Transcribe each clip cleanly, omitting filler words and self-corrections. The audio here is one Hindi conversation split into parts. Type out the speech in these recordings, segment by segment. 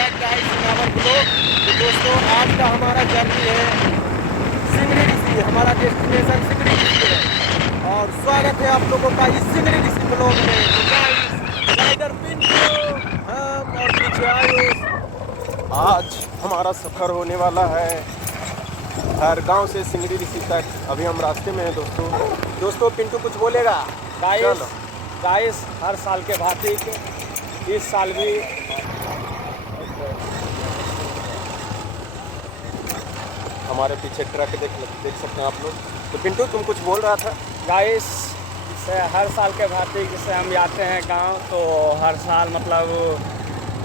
Back guys in our blog. तो दोस्तों आज का हमारा जर्नी है सिंगड़ी ऋषि, हमारा डेस्टिनेशन सिंगड़ी ऋषि है और स्वागत है आप लोगों का इस सिंगड़ी ऋषि ब्लॉग में। तो गाइस राइडर पिंटू हम और पीछे आयुष, आज हमारा सफ़र होने वाला है हर गांव से सिंगड़ी ऋषि तक। अभी हम रास्ते में हैं दोस्तों पिंटू कुछ बोलेगा? गाइस हर साल के भांति इस साल भी हमारे पीछे ट्रक देख सकते हैं आप लोग। तो पिंटू तुम कुछ बोल रहा था? गाइस से हर साल के भांति जैसे हम आते हैं गांव, तो हर साल मतलब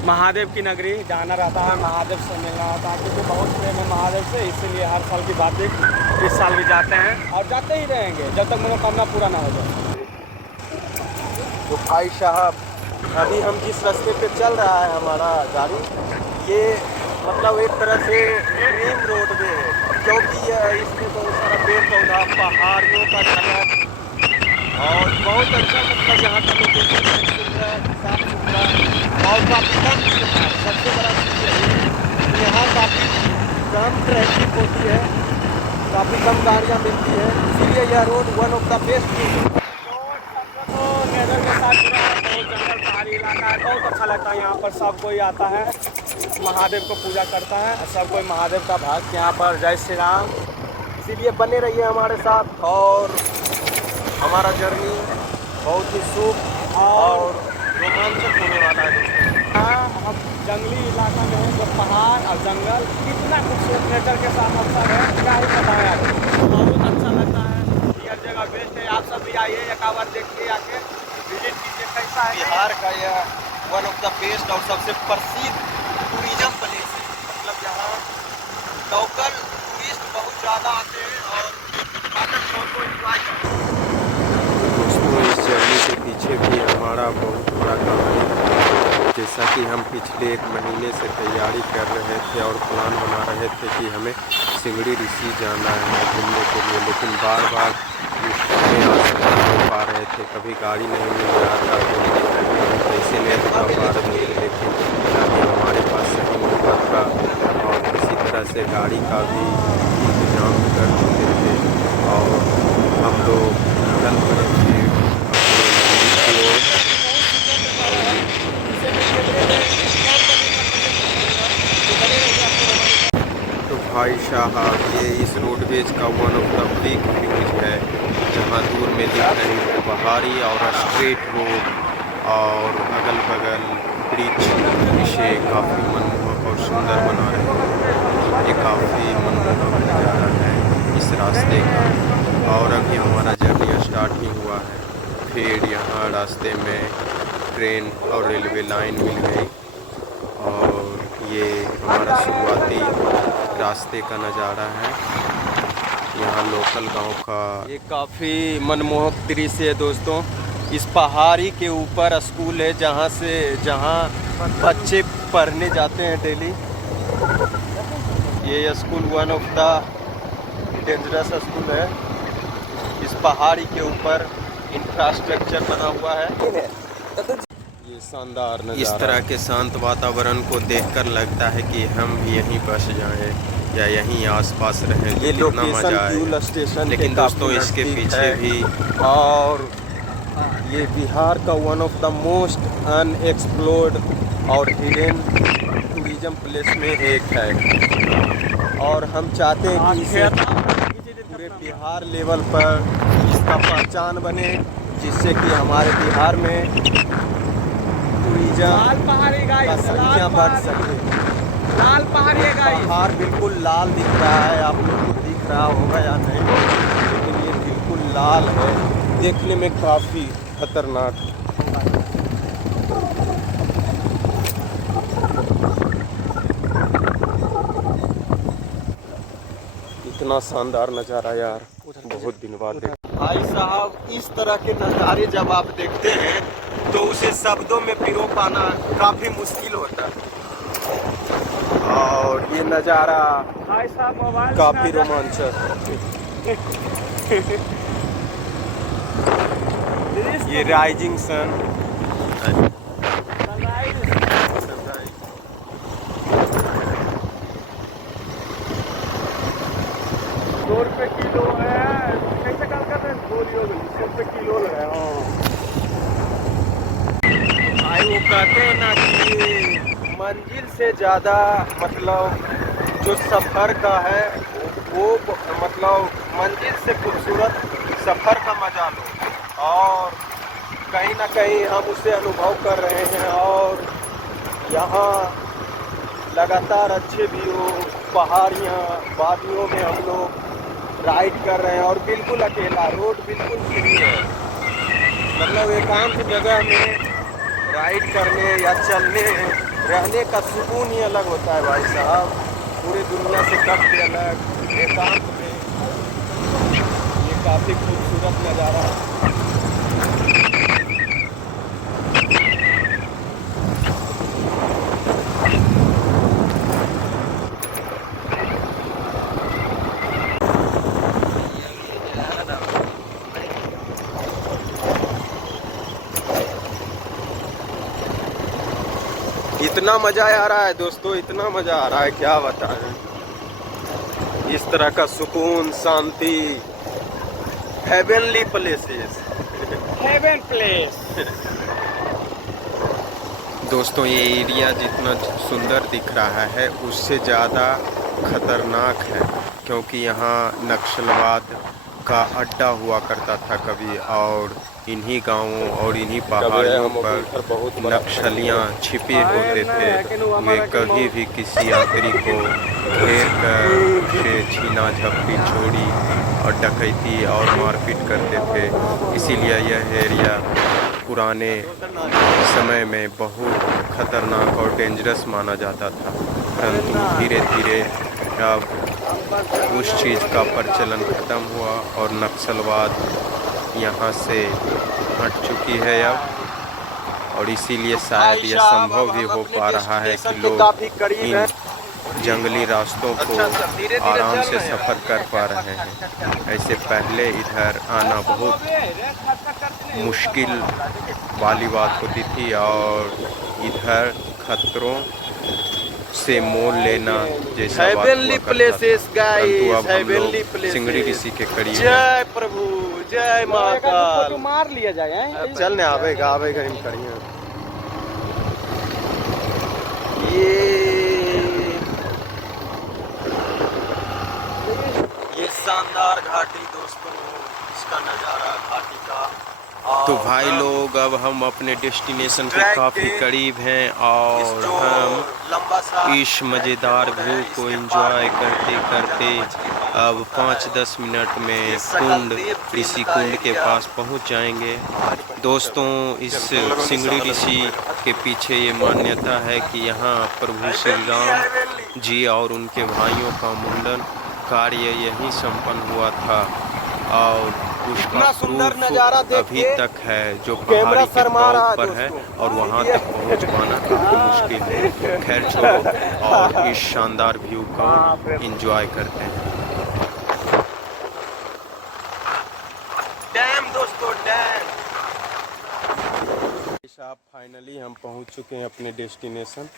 महादेव की नगरी जाना रहता है, महादेव से मिलना होता है क्योंकि बहुत प्रेम है महादेव से, इसीलिए हर साल की भांति इस साल भी जाते हैं और जाते ही रहेंगे जब तक मनोकामना पूरा ना हो जाए। तो भाई साहब अभी हम जिस रास्ते पे चल रहा है हमारा गाड़ी, ये मतलब एक तरह से ड्रीम रोड वे है क्योंकि इसमें बहुत सारा पेड़ पौधा, पहाड़ियों का झलक और बहुत अच्छा मतलब यहाँ का लोकेशन है, साफ सुथरा और काफ़ी कम भीड़ है। सबसे बड़ा चीज़ है यहाँ काफ़ी कम ट्रैफिक होती है, काफ़ी कम गाड़ियाँ मिलती है, इसीलिए यह road one of the best nature के साथ जुड़ा है, बहुत जंगल पहाड़ी इलाका है, बहुत अच्छा लगता है। यहाँ पर सब कोई आता है, महादेव को पूजा करता है, सब कोई महादेव का भक्त यहाँ पर। जय श्री राम। इसीलिए बने रहिए हमारे साथ और हमारा जर्नी बहुत ही शुभ और रोमांचक होने वाला है दोस्तों। हाँ, हम जंगली इलाका में हैं, जो पहाड़ और जंगल कितना खूबसूरत नेचर के साथ अवसर है, क्या ही बताएं आपको। बहुत अच्छा लगता है, यह जगह बेस्ट है। आप सब भी आइए, एक बार देखिए, आके विजिट कीजिए कैसा है। बिहार का यह वन ऑफ द बेस्ट और सबसे प्रसिद्ध टूरिज्म प्लेस है। मतलब यहाँ लोकल टूरिस्ट बहुत ज़्यादा आते हैं और वाटर शो को एंजॉय करते हैं। दोस्तों इस जर्नी के पीछे भी हमारा बहुत बड़ा कहानी है। जैसा कि हम पिछले 1 महीने से तैयारी कर रहे थे और प्लान बना रहे थे कि हमें सिंगड़ी ऋषि जाना है घूमने के लिए, लेकिन बार बार हो पा रहे थे, कभी गाड़ी नहीं मिल रहा था, पैसे नहीं था पा रहे थे, लेकिन अभी हमारे पास सही मौका था और किसी तरह से गाड़ी का भी इंतजाम कर चुके थे और हम लोग निकल पड़े थे अपने मंदिर की ओर। तो भाई साहब ये इस रोडवेज का one of the big views है, जहाँ दूर में दिख रही है पहाड़ी और स्ट्रेट रोड और अगल बगल ब्रिज, इसे काफ़ी मनमोहक और सुंदर बना रहे हैं। ये काफ़ी मनमोहक नज़ारा है इस रास्ते का। और अभी हमारा जर्नी स्टार्ट ही हुआ है, फिर यहाँ रास्ते में ट्रेन और रेलवे लाइन मिल गई और ये हमारा शुरुआती रास्ते का नज़ारा है यहाँ लोकल गांव का। ये काफ़ी मनमोहक दृश्य है दोस्तों। इस पहाड़ी के ऊपर स्कूल है जहाँ बच्चे पढ़ने जाते हैं डेली। ये school one of the dangerous school है। इस पहाड़ी के ऊपर इंफ्रास्ट्रक्चर बना हुआ है। ये शानदार नज़ारा। इस तरह के शांत वातावरण को देखकर लगता है कि हम भी यहीं बस जाएं या यहीं आसपास रहें, ये कितना मजा आए। स्टेशन लेकिन दोस्तों इसके पीछे भी और ये बिहार का one of the most unexplored और हिडन टूरिज्म प्लेस में एक है और हम चाहते हैं कि इसे पूरे बिहार लेवल पर इसका पहचान बने, जिससे कि हमारे बिहार में टूरिज्म का संख्या बढ़ सके। लाल पहाड़ है गाइस, पहाड़ बिल्कुल लाल दिख रहा है, आप लोग को दिख रहा होगा या नहीं, लेकिन ये बिल्कुल लाल है, देखने में काफ़ी खतरनाक। इतना शानदार नज़ारा यार, बहुत दिन बाद देखा। भाई साहब इस तरह के नज़ारे जब आप देखते हैं तो उसे शब्दों में पिरो पाना काफ़ी मुश्किल होता है और ये नज़ारा काफ़ी रोमांचक। ये राइजिंग सन मंजिल से ज़्यादा मतलब जो सफ़र का है वो मतलब मंजिल से खूबसूरत सफ़र का मजा लो, और कहीं ना कहीं हम उसे अनुभव कर रहे हैं। और यहाँ लगातार अच्छे व्यू, पहाड़ियाँ, वादियों में हम लोग राइड कर रहे हैं, और बिल्कुल अकेला, रोड बिल्कुल फ्री है। मतलब एकांत जगह में राइड करने या चलने रहने का सुकून ही अलग होता है भाई साहब। पूरी दुनिया से कट के अलग एकांत में ये काफ़ी खूबसूरत नज़ारा है। इतना मज़ा आ रहा है दोस्तों, इतना मज़ा आ रहा है क्या बताएं। इस तरह का सुकून, शांति, हेवनली प्लेसेस। Heaven place. दोस्तों ये एरिया जितना सुंदर दिख रहा है उससे ज़्यादा खतरनाक है, क्योंकि यहाँ नक्सलवाद का अड्डा हुआ करता था कभी, और इन्हीं गांवों और इन्हीं पहाड़ियों पर नक्सलियाँ छिपे होते थे। वे कभी भी किसी यात्री को घेर कर उसे छीना झपटी, चोरी और डकैती और मारपीट करते थे। इसीलिए यह एरिया पुराने समय में बहुत खतरनाक और डेंजरस माना जाता था, परंतु धीरे धीरे अब उस चीज़ का प्रचलन खत्म हुआ और नक्सलवाद यहाँ से हट चुकी है अब, और इसीलिए शायद यह संभव भी हो पा रहा है कि लोग इन जंगली रास्तों को आराम से सफ़र कर पा रहे हैं। ऐसे पहले इधर आना बहुत मुश्किल वाली बात होती थी, और इधर खतरों से मोल लेना जैसा बात हुआ करता था। परंतु अब हम लोग सिंगड़ी ऋषि के करीब। जय प्रभु, जय महाकाल। मार लिया जाए। चलने आवेगा हम करिए। ये शानदार घाटी दोस्तों, इसका नज़ारा घाटी का। तो भाई लोग अब हम अपने डेस्टिनेशन के काफ़ी करीब हैं, और हम इस मज़ेदार व्यू को एंजॉय करते करते अब 5-10 मिनट में ऋषि कुंड के पास पहुंच जाएंगे। दोस्तों इस सिंगड़ी ऋषि के पीछे ये मान्यता है कि यहाँ प्रभु श्री राम जी और उनके भाइयों का मुंडन कार्य यहीं संपन्न हुआ था, और उसका सुंदर नज़ारा अभी तक है जो पहाड़ी के टॉप पर है, और वहाँ तक पहुँच पाना काफ़ी मुश्किल है। खैर छोड़ो, और इस शानदार व्यू का एंजॉय करते हैं। डैम दोस्तों, डैम। साहब फाइनली हम पहुँच चुके हैं अपने डेस्टिनेशन,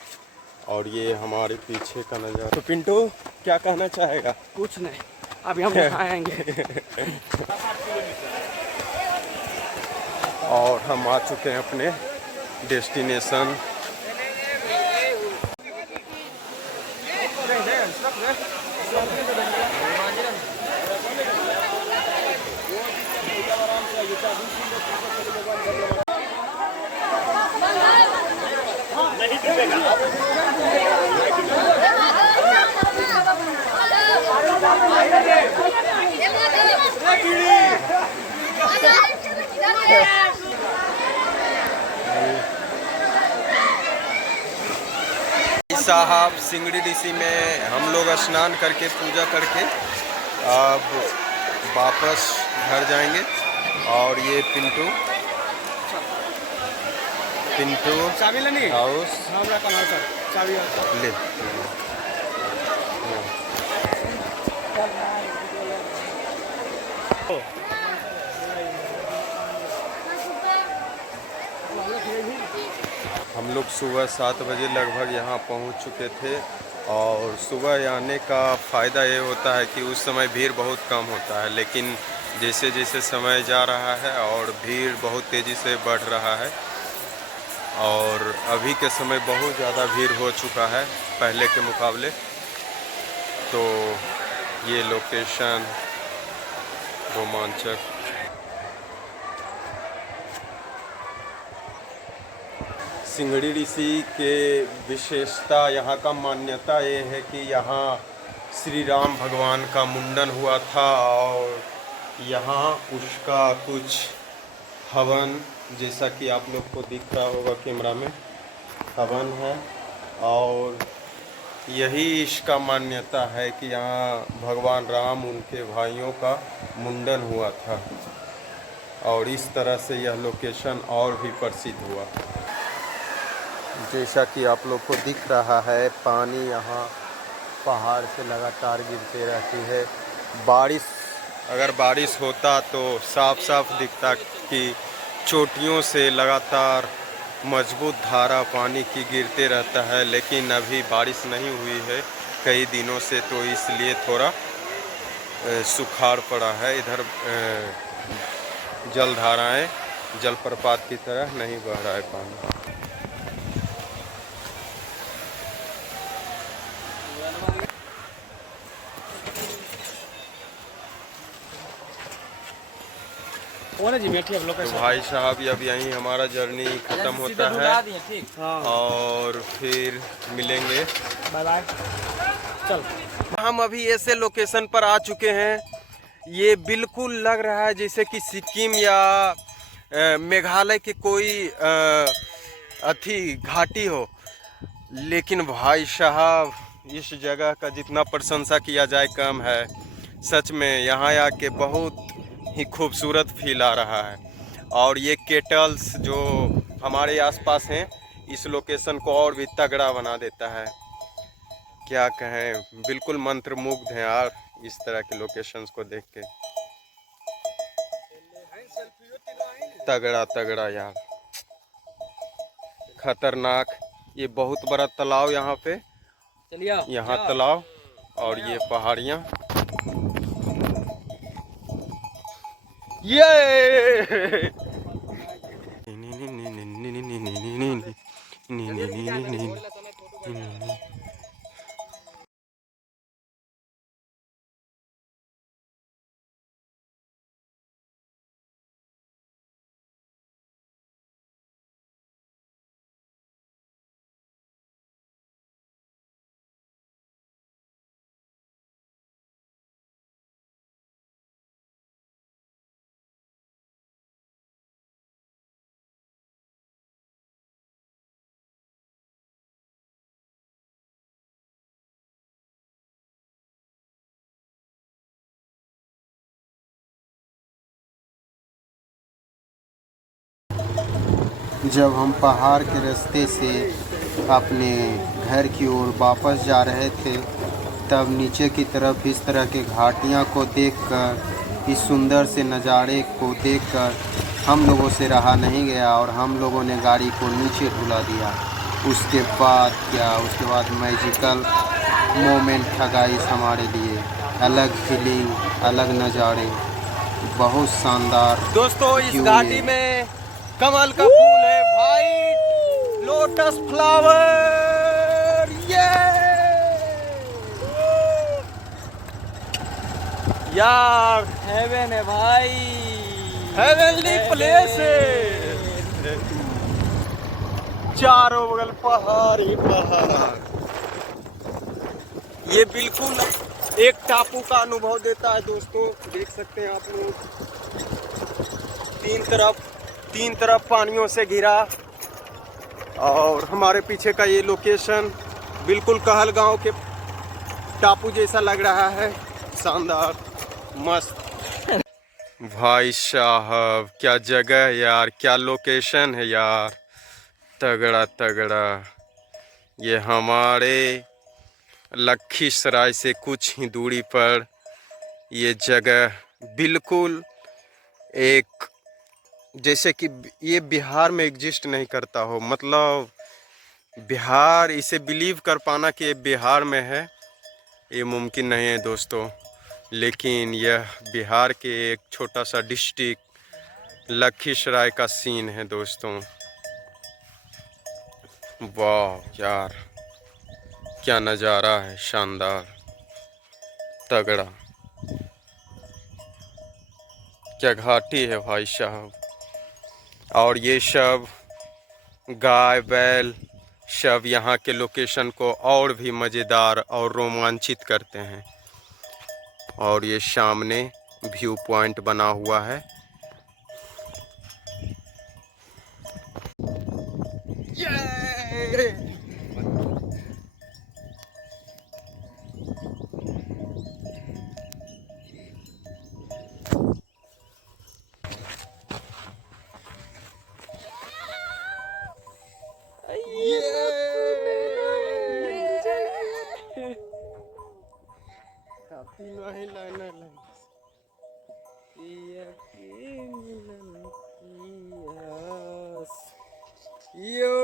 और ये हमारे पीछे का नज़ारा। तो पिंटू क्या कहना चाहेगा? कुछ नहीं, अभी हम आएंगे। और हम आ चुके हैं अपने डेस्टिनेशन। साहब सिंगड़ी ऋषि में हम लोग स्नान करके पूजा करके अब वापस घर जाएंगे, और ये पिंटू चाबी लेनी हाउस चाबी ले। हम लोग सुबह 7 बजे लगभग यहाँ पहुँच चुके थे, और सुबह आने का फ़ायदा ये होता है कि उस समय भीड़ बहुत कम होता है, लेकिन जैसे जैसे समय जा रहा है और भीड़ बहुत तेज़ी से बढ़ रहा है, और अभी के समय बहुत ज़्यादा भीड़ हो चुका है पहले के मुकाबले। तो ये लोकेशन रोमांचक। सिंगड़ी ऋषि के विशेषता, यहाँ का मान्यता ये है कि यहाँ श्री राम भगवान का मुंडन हुआ था और यहाँ उसका कुछ हवन, जैसा कि आप लोग को दिख रहा होगा कैमरा में, हवन है। और यही इसका मान्यता है कि यहाँ भगवान राम उनके भाइयों का मुंडन हुआ था और इस तरह से यह लोकेशन और भी प्रसिद्ध हुआ। जैसा कि आप लोग को दिख रहा है, पानी यहाँ पहाड़ से लगातार गिरते रहती है। अगर बारिश होता तो साफ साफ दिखता कि चोटियों से लगातार मजबूत धारा पानी की गिरते रहता है, लेकिन अभी बारिश नहीं हुई है कई दिनों से, तो इसलिए थोड़ा सुखाड़ पड़ा है। इधर जलधाराएं जलप्रपात की तरह नहीं बह रहा है पानी। तो भाई साहब अब यहीं हमारा जर्नी ख़त्म होता है और फिर मिलेंगे। Bye bye. चल, हम अभी ऐसे लोकेशन पर आ चुके हैं, ये बिल्कुल लग रहा है जैसे कि सिक्किम या मेघालय की कोई घाटी हो। लेकिन भाई साहब इस जगह का जितना प्रशंसा किया जाए कम है। सच में यहाँ आके बहुत ही खूबसूरत फील आ रहा है। और ये केटल्स जो हमारे आसपास हैं इस लोकेशन को और भी तगड़ा बना देता है। क्या कहें, बिल्कुल मंत्रमुग्ध हैं यार इस तरह के लोकेशंस को देख के। तगड़ा तगड़ा यार, खतरनाक। ये बहुत बड़ा तालाब यहाँ पे, यहाँ तालाब और ये पहाड़ियाँ। ये जब हम पहाड़ के रास्ते से अपने घर की ओर वापस जा रहे थे, तब नीचे की तरफ इस तरह के घाटियाँ को देखकर, इस सुंदर से नज़ारे को देखकर हम लोगों से रहा नहीं गया और हम लोगों ने गाड़ी को नीचे ढुला दिया। उसके बाद मैजिकल मोमेंट था गाइस हमारे लिए। अलग फीलिंग, अलग नज़ारे, बहुत शानदार। दोस्तों इस घाटी में कमल का फूल है, वाइट लोटस फ्लावर। ये यार हेवन है भाई, हेवनली प्लेस है। चारों बगल पहाड़ ही पहाड़। ये बिल्कुल एक टापू का अनुभव देता है दोस्तों। देख सकते हैं आप लोग, तीन तरफ पानियों से घिरा। और हमारे पीछे का ये लोकेशन बिल्कुल कहलगांव के टापू जैसा लग रहा है। शानदार, मस्त। भाई साहब क्या जगह है यार, क्या लोकेशन है यार, तगड़ा तगड़ा। ये हमारे लखीसराय से कुछ ही दूरी पर ये जगह बिल्कुल एक, जैसे कि ये बिहार में एग्जिस्ट नहीं करता हो। मतलब बिहार, इसे बिलीव कर पाना कि ये बिहार में है, ये मुमकिन नहीं है दोस्तों। लेकिन यह बिहार के एक छोटा सा डिस्ट्रिक्ट लखीसराय का सीन है दोस्तों। वाह यार, क्या नज़ारा है, शानदार, तगड़ा। क्या घाटी है भाई साहब। और ये सब गाय बैल सब यहाँ के लोकेशन को और भी मज़ेदार और रोमांचित करते हैं। और ये सामने व्यू पॉइंट बना हुआ है। यो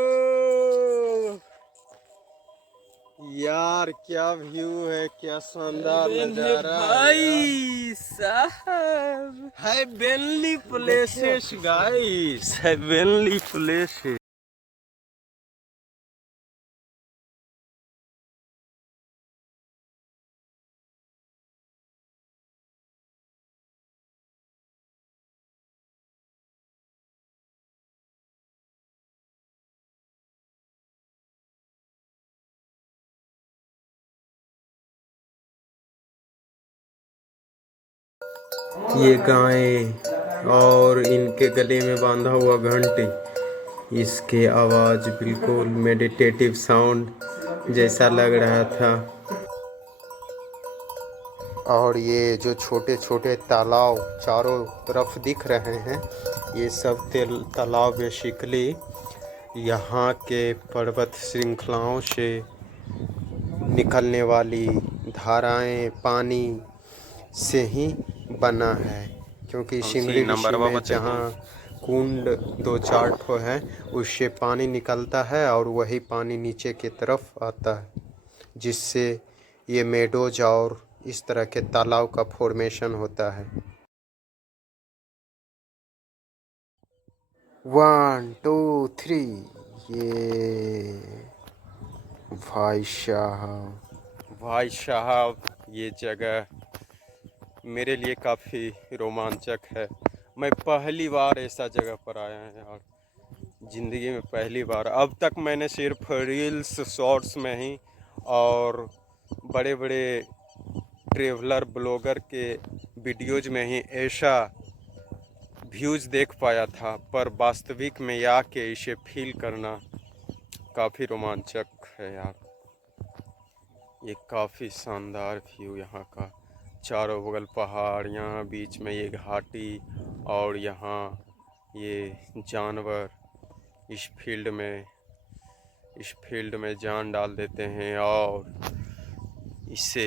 यार, क्या व्यू है, क्या शानदार नजारा भाई साहब, heavenly places guys, heavenly places. ये गायें और इनके गले में बांधा हुआ घंटी, इसके आवाज़ बिल्कुल मेडिटेटिव साउंड जैसा लग रहा था। और ये जो छोटे छोटे तालाब चारों तरफ दिख रहे हैं, ये सब तालाब बेसिकली यहाँ के पर्वत श्रृंखलाओं से निकलने वाली धाराएं पानी से ही बना है। क्योंकि सिंगड़ी ऋषि में जहाँ कुंड 2-4 ठो है, उससे पानी निकलता है और वही पानी नीचे की तरफ आता है, जिससे ये मेडोज और इस तरह के तालाब का फॉर्मेशन होता है। 1 2 3। ये भाई साहब, ये जगह मेरे लिए काफ़ी रोमांचक है। मैं पहली बार ऐसा जगह पर आया है यार, ज़िंदगी में पहली बार। अब तक मैंने सिर्फ रील्स शॉर्ट्स में ही और बड़े बड़े ट्रेवलर ब्लॉगर के वीडियोज़ में ही ऐसा व्यूज़ देख पाया था, पर वास्तविक में आके इसे फील करना काफ़ी रोमांचक है यार। ये काफ़ी शानदार व्यू यहाँ का, चारों बगल पहाड़, यहाँ बीच में ये घाटी, और यहाँ ये जानवर इस फील्ड में जान डाल देते हैं और इसे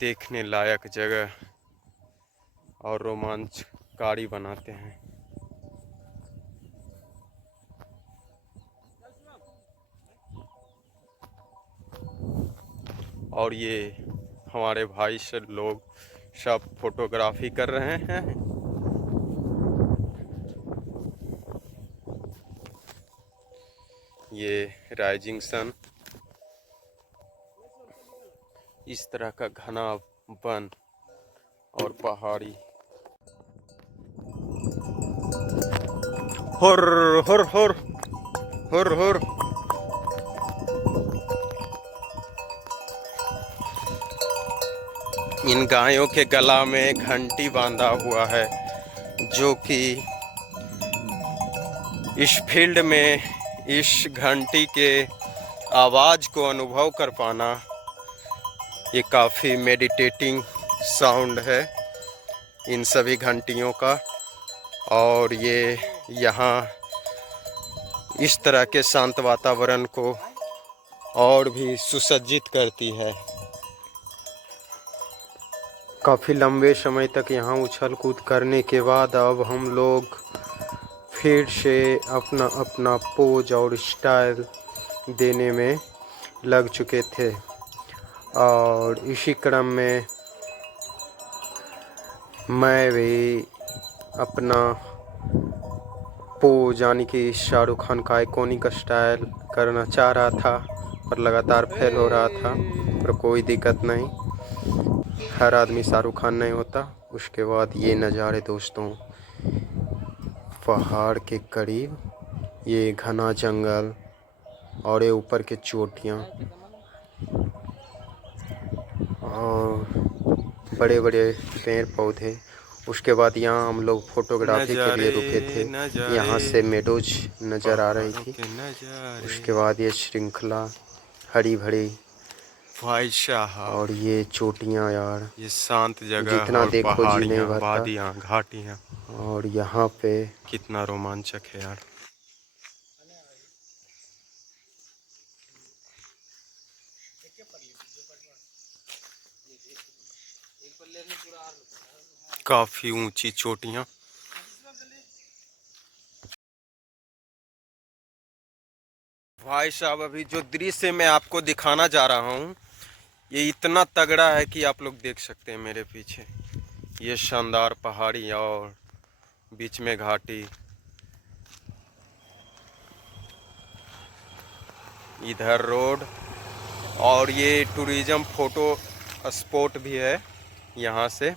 देखने लायक जगह और रोमांचकारी बनाते हैं। और ये हमारे भाई से लोग सब फोटोग्राफी कर रहे हैं। ये राइजिंग सन, इस तरह का घना वन और पहाड़ी। हुर हुर हुर हुर हुर। इन गायों के गला में घंटी बांधा हुआ है, जो कि इस फील्ड में इस घंटी के आवाज़ को अनुभव कर पाना ये काफ़ी मेडिटेटिंग साउंड है इन सभी घंटियों का। और ये यहाँ इस तरह के शांत वातावरण को और भी सुसज्जित करती है। काफ़ी लंबे समय तक यहाँ उछल कूद करने के बाद अब हम लोग फिर से अपना अपना पोज और स्टाइल देने में लग चुके थे। और इसी क्रम में मैं भी अपना पोज यानी कि शाहरुख खान का आइकॉनिक स्टाइल करना चाह रहा था पर लगातार फेल हो रहा था, पर कोई दिक्कत नहीं, हर आदमी शाहरुख खान नहीं होता। उसके बाद ये नज़ारे दोस्तों, पहाड़ के करीब ये घना जंगल और ये ऊपर के चोटियाँ और बड़े बड़े पेड़ पौधे। उसके बाद यहाँ हम लोग फोटोग्राफी के लिए रुके थे। यहाँ से मेडोज नज़र आ रही थी। उसके बाद ये श्रृंखला हरी भरी भाई साहब, और ये चोटियाँ यार, ये शांत जगह जितना और देखो जी नहीं पहाड़ियाँ, भरता। वादियाँ, घाटियाँ, और यहाँ पे कितना रोमांचक है यार। काफी ऊंची चोटियाँ। भाई साहब, अभी जो दृश्य मैं आपको दिखाना जा रहा हूँ ये इतना तगड़ा है कि आप लोग देख सकते हैं मेरे पीछे। ये शानदार पहाड़ी और बीच में घाटी, इधर रोड, और ये टूरिज्म फोटो स्पॉट भी है। यहाँ से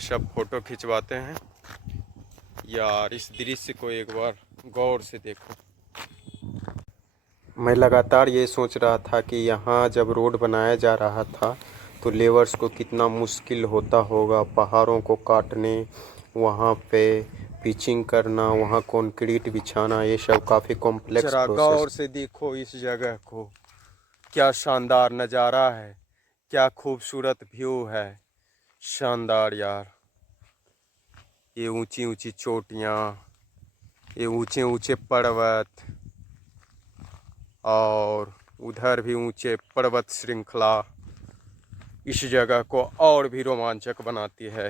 सब फोटो खिंचवाते हैं यार। इस दृश्य को एक बार गौर से देखो। मैं लगातार ये सोच रहा था कि यहाँ जब रोड बनाया जा रहा था तो लेबर्स को कितना मुश्किल होता होगा पहाड़ों को काटने, वहाँ पे पिचिंग करना, वहाँ कंक्रीट बिछाना, ये सब काफ़ी कॉम्प्लेक्स जरा प्रोसेस। गौर से देखो इस जगह को, क्या शानदार नज़ारा है, क्या खूबसूरत व्यू है, शानदार यार। ये ऊंची ऊंची चोटियाँ, ये ऊंचे ऊंचे पर्वत, और उधर भी ऊंचे पर्वत श्रृंखला इस जगह को और भी रोमांचक बनाती है।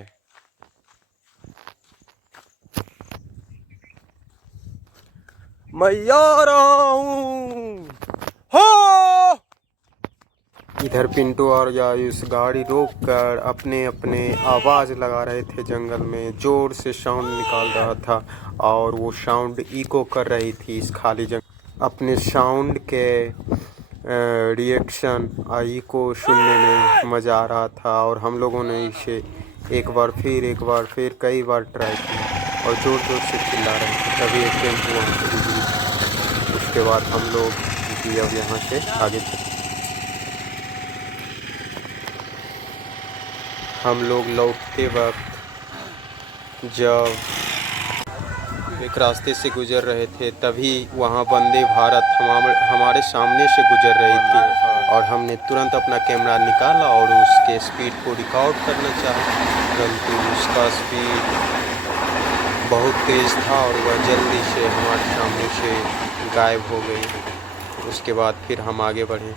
मैं आ रहा हूँ हो। इधर पिंटू और आयुष गाड़ी रोक कर अपने अपने आवाज़ लगा रहे थे जंगल में, ज़ोर से साउंड निकाल रहा था और वो साउंड इको कर रही थी इस खाली जगह। अपने साउंड के रिएक्शन इको सुनने में मज़ा आ रहा था और हम लोगों ने इसे एक बार फिर कई बार ट्राई किया और ज़ोर ज़ोर से चिल्ला रहे थे, तभी एक टेम्पो वहाँ से गुजरी। उसके बाद हम लोग भी अब यहाँ से आगे चले। हम लोग लौटते वक्त जब एक रास्ते से गुजर रहे थे तभी वहाँ वंदे भारत हमारे सामने से गुजर रही थी और हमने तुरंत अपना कैमरा निकाला और उसके स्पीड को रिकॉर्ड करना चाहा, परंतु उसका स्पीड बहुत तेज़ था और वह जल्दी से हमारे सामने से गायब हो गई। उसके बाद फिर हम आगे बढ़े।